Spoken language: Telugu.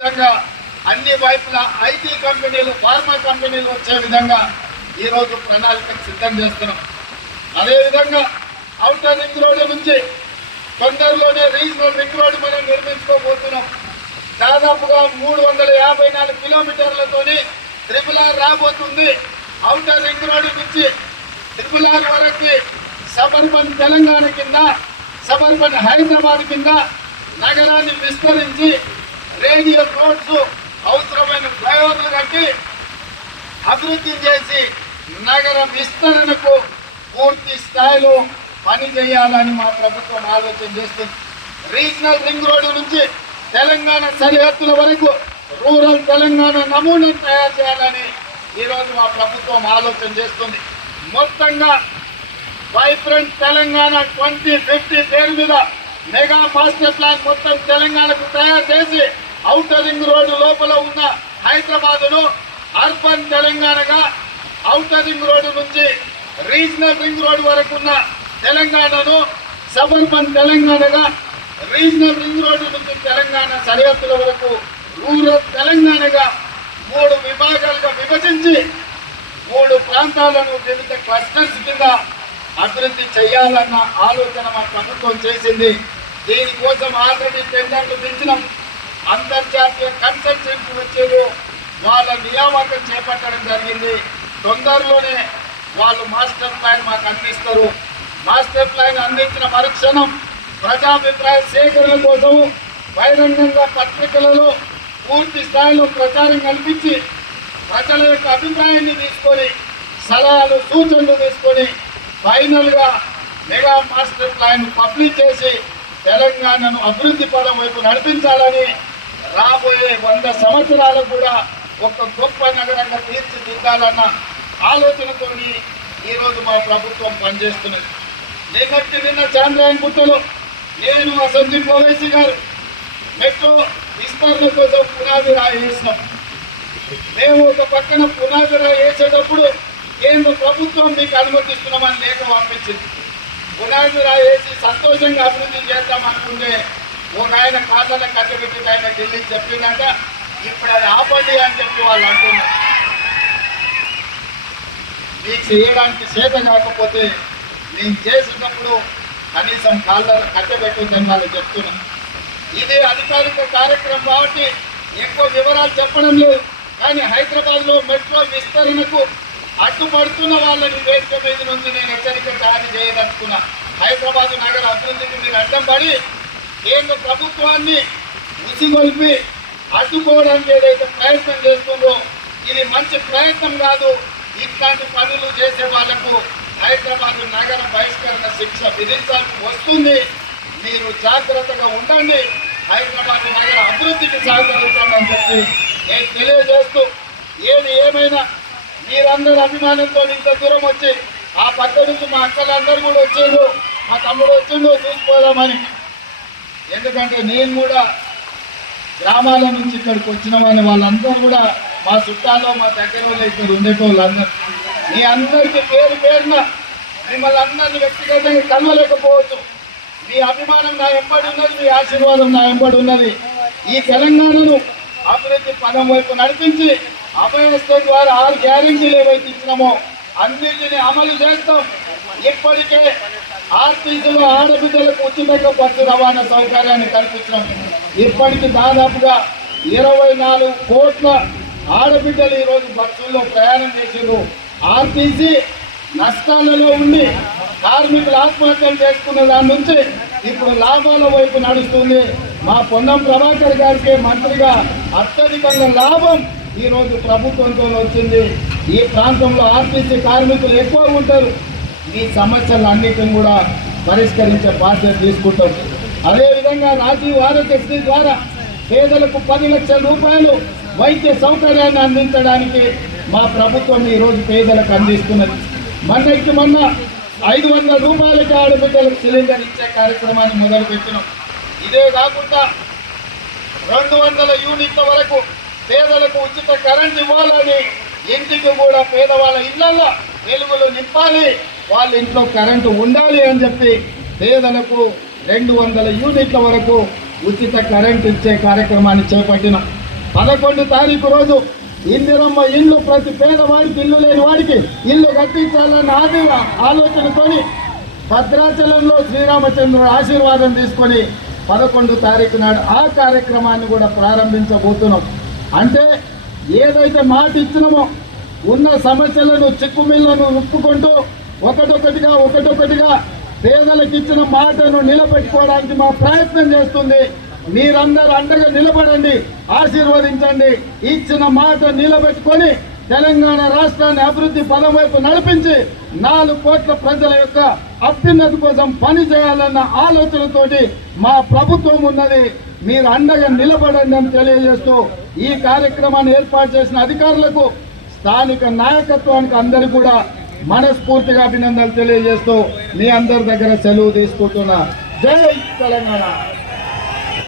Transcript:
విధంగా అన్ని వైపులా ఐటీ కంపెనీలు ఫార్మా కంపెనీలు వచ్చే విధంగా ఈరోజు ప్రణాళిక సిద్ధం చేస్తున్నాం. అదేవిధంగా అవుటర్ రింగ్ రోడ్డు నుంచి తొందరలోనే రీజనల్ రింగ్ రోడ్డు మనం నిర్మించుకోబోతున్నాం. దాదాపుగా మూడు వందల యాభై నాలుగు కిలోమీటర్లతోని త్రిపుల్ రాబోతుంది అవుటర్ రింగ్ రోడ్డు నుంచి త్రిపుల్ వరకు సబర్బన్ తెలంగాణ కింద సబర్బన్ హైదరాబాద్ కింద నగరాన్ని విస్తరించి రేడియో రోడ్స్ అవసరమైన ఫ్లైఓవర్లు కట్టి అభివృద్ధి చేసి నగర విస్తరణకు పూర్తి స్థాయిలో పని చేయాలని మా ప్రభుత్వం ఆలోచన చేస్తుంది. రీజనల్ రింగ్ రోడ్డు నుంచి తెలంగాణ సరిహద్దుల వరకు రూరల్ తెలంగాణ నమూనా తయారు చేయాలని ఈరోజు మా ప్రభుత్వం ఆలోచన చేస్తుంది. మొత్తంగా వైబ్రెంట్ తెలంగాణ ట్వంటీ ఫిఫ్టీ పేరు మీద మెగా మాస్టర్ ప్లాన్ మొత్తం తెలంగాణకు తయారు చేసి ఔటర్ రింగ్ రోడ్డు లోపల ఉన్న హైదరాబాదును అర్బన్ తెలంగాణగా ఔటర్ రింగ్ రోడ్డు నుంచి రీజనల్ రింగ్ రోడ్డు వరకు ఉన్న తెలంగాణను సబర్బన్ తెలంగాణగా రీజనల్ రింగ్ రోడ్డు నుంచి తెలంగాణ సరిహద్దుల వరకు రూరల్ తెలంగాణగా మూడు విభాగాలుగా విభజించి మూడు ప్రాంతాలను వివిధ క్లస్టర్స్ కింద అభివృద్ధి చేయాలన్న ఆలోచన మా ప్రభుత్వం చేసింది. దీనికోసం ఆల్రెడీ టెండర్లు పెంచినాం అంతర్జాతీయ కన్సల్టెన్సీ వచ్చేది వాళ్ళ నియామకం చేపట్టడం జరిగింది. తొందరలోనే వాళ్ళు మాస్టర్ ప్లాన్ మాకు అందిస్తారు. మాస్టర్ ప్లాన్ అందించిన మరుక్షణం ప్రజాభిప్రాయ సేకరణ కోసం బహిరంగంగా పత్రికలలో పూర్తి స్థాయిలో ప్రచారం కల్పించి ప్రజల యొక్క అభిప్రాయాన్ని తీసుకొని సలహాలు సూచనలు తీసుకొని ఫైనల్గా మెగా మాస్టర్ ప్లాన్ పబ్లిష్ చేసి తెలంగాణను అభివృద్ధి పదం వైపు నడిపించాలని రాబోయే వంద సంవత్సరాలు కూడా ఒక గొప్ప నగరంగా తీర్చిదిద్దాలన్న ఆలోచనతోని ఈరోజు మా ప్రభుత్వం పనిచేస్తున్నది. నిన్నటి నిన్న చాంద్రాయన్ గుట్టలో నేను అసెంబ్లీ ఓవైసీ గారు మెట్రో విస్తరణ కోసం పునాది రాయి వేసినాం మేము ఒక పక్కన పునాది రాయి వేసేటప్పుడు కేంద్ర ప్రభుత్వం మీకు అనుమతిస్తున్నామని లేఖ పంపించింది. పునాది రాయేసి వేసి సంతోషంగా అభివృద్ధి చేద్దాం అనుకుంటే ఒక ఆయన ఖాతాలో కట్టబెట్టి ఆయన ఢిల్లీ చెప్పిందంట. ఇప్పుడు అది ఆపండి అని చెప్పి వాళ్ళు అంటున్నారు. మీకు చేయడానికి చేత కాకపోతే నేను చేసినప్పుడు కనీసం కాళ్ళను కట్టబెట్టుందని వాళ్ళు చెప్తున్నాను ఇది అధికారిక కార్యక్రమం కాబట్టి ఎక్కువ వివరాలు చెప్పడం లేదు. కానీ హైదరాబాద్లో మెట్రో విస్తరణకు అడ్డుపడుతున్న వాళ్ళని వేదిక మీద నుంచి నేను హెచ్చరిక జారీ చేయదలుచుకున్నా. హైదరాబాద్ నగర అభివృద్ధికి మీరు అడ్డం పడి కేంద్ర ప్రభుత్వాన్ని ఉసిగొల్పి అడ్డుకోవడానికి ఏదైతే ప్రయత్నం చేస్తుందో ఇది మంచి ప్రయత్నం కాదు. ఇట్లాంటి పనులు చేసే వాళ్ళకు హైదరాబాద్ నగర బహిష్కరణ శిక్ష విధించాల్సి వస్తుంది. మీరు జాగ్రత్తగా ఉండండి. హైదరాబాద్ నగర అభివృద్ధికి సహకరిస్తామని చెప్పి నేను తెలియజేస్తూ ఏది ఏమైనా మీరందరూ అభిమానంతో ఇంత దూరం వచ్చి ఆ పక్క నుంచి మా అక్కలందరూ కూడా వచ్చిండు మా తమ్ముడు వచ్చిండు చూసుకోదామని ఎందుకంటే నేను కూడా గ్రామాల నుంచి ఇక్కడికి వచ్చిన వాళ్ళు వాళ్ళందరూ కూడా మా చుట్టాల్లో మా దగ్గర వాళ్ళు ఇక్కడ ఉండేటోళ్ళందరూ మీ అందరికీ పేరు పేరున మిమ్మల్ని అందరినీ వ్యక్తిగతంగా కలవలేకపోవచ్చు. మీ అభిమానం నా ఎంబడి ఉన్నది మీ ఆశీర్వాదం నా ఎంబడి ఉన్నది. ఈ తెలంగాణను అభివృద్ధి పదం వైపు నడిపించి అభయస్థ ద్వారా ఆరు గ్యారెంటీలు ఏవైతే ఇచ్చినామో అన్నింటినీ అమలు చేస్తాం. ఇప్పటికే ఆర్టీసీలో ఆడబిడ్డలకు ఉచితంగా బస్సు రవాణా సౌకర్యాన్ని కల్పించడం ఇప్పటికి దాదాపుగా ఇరవై నాలుగు కోట్ల ఆడబిడ్డలు ఈరోజు బస్సుల్లో ప్రయాణం చేసారు ఆర్టీసీ నష్టాలలో ఉండి కార్మికులు ఆత్మహత్యలు చేసుకున్న దాని నుంచి ఇప్పుడు లాభాల వైపు నడుస్తుంది. మా పొన్నం ప్రభాకర్ గారికి మంత్రిగా అత్యధికంగా లాభం ఈ రోజు ప్రభుత్వంతో వచ్చింది. ఈ ప్రాంతంలో ఆర్టీసీ కార్మికులు ఎక్కువ ఉంటారు. ఈ సమస్యలన్నిటిని కూడా పరిష్కరించే బాధ్యత తీసుకుంటాం. అదేవిధంగా రాజీవ్ ఆరోగ్యశ్రీ ద్వారా పేదలకు పది లక్షల రూపాయలు వైద్య సౌకర్యాన్ని అందించడానికి మా ప్రభుత్వం ఈ రోజు పేదలకు అందిస్తున్నది. మొన్నకి మొన్న ఐదు వందల రూపాయలకి ఆడబిడ్డలకు సిలిండర్ ఇచ్చే కార్యక్రమాన్ని మొదలుపెట్టినాం. ఇదే కాకుండా రెండు వందల యూనిట్ల వరకు పేదలకు ఉచిత కరెంట్ ఇవ్వాలని ఇంటికి కూడా పేదవాళ్ళ ఇళ్ళలో వెలుగులు నింపాలి. వాళ్ళ ఇంట్లో కరెంటు ఉండాలి అని చెప్పి పేదలకు రెండు వందల యూనిట్ల వరకు ఉచిత కరెంట్ ఇచ్చే కార్యక్రమాన్ని చేపట్టిన. పదకొండు తారీఖు రోజు ఇందిరమ్మ ఇల్లు ప్రతి పేదవాడికి ఇల్లు లేని వాడికి ఇల్లు కట్టించాలన్న ఆది ఆలోచనతోని భద్రాచలంలో శ్రీరామచంద్రుడు ఆశీర్వాదం తీసుకొని పదకొండు తారీఖు నాడు ఆ కార్యక్రమాన్ని కూడా ప్రారంభించబోతున్నాం. అంటే ఏదైతే మాట ఇచ్చినామో ఉన్న సమస్యలను చిక్కుమిల్లను ఉప్పుకుంటూ ఒకటొకటిగా ఒకటొకటిగా పేదలకు ఇచ్చిన మాటను నిలబెట్టుకోవడానికి మా ప్రయత్నం చేస్తుంది. మీరందరూ అండగా నిలబడండి ఆశీర్వదించండి. ఇచ్చిన మాట నిలబెట్టుకొని తెలంగాణ రాష్ట్రాన్ని అభివృద్ధి పదం వైపు నడిపించి నాలుగు కోట్ల ప్రజల యొక్క అభ్యున్నతి కోసం పని చేయాలన్న ఆలోచనతోటి మా ప్రభుత్వం ఉన్నది. మీరు అండగా నిలబడండి అని తెలియజేస్తూ ఈ కార్యక్రమాన్ని ఏర్పాటు చేసిన అధికారులకు స్థానిక నాయకత్వానికి అందరికీ కూడా మనస్ఫూర్తిగా అభినందనలు తెలియజేస్తూ మీ అందరి దగ్గర సెలవు తీసుకుంటున్నా. జై తెలంగాణ.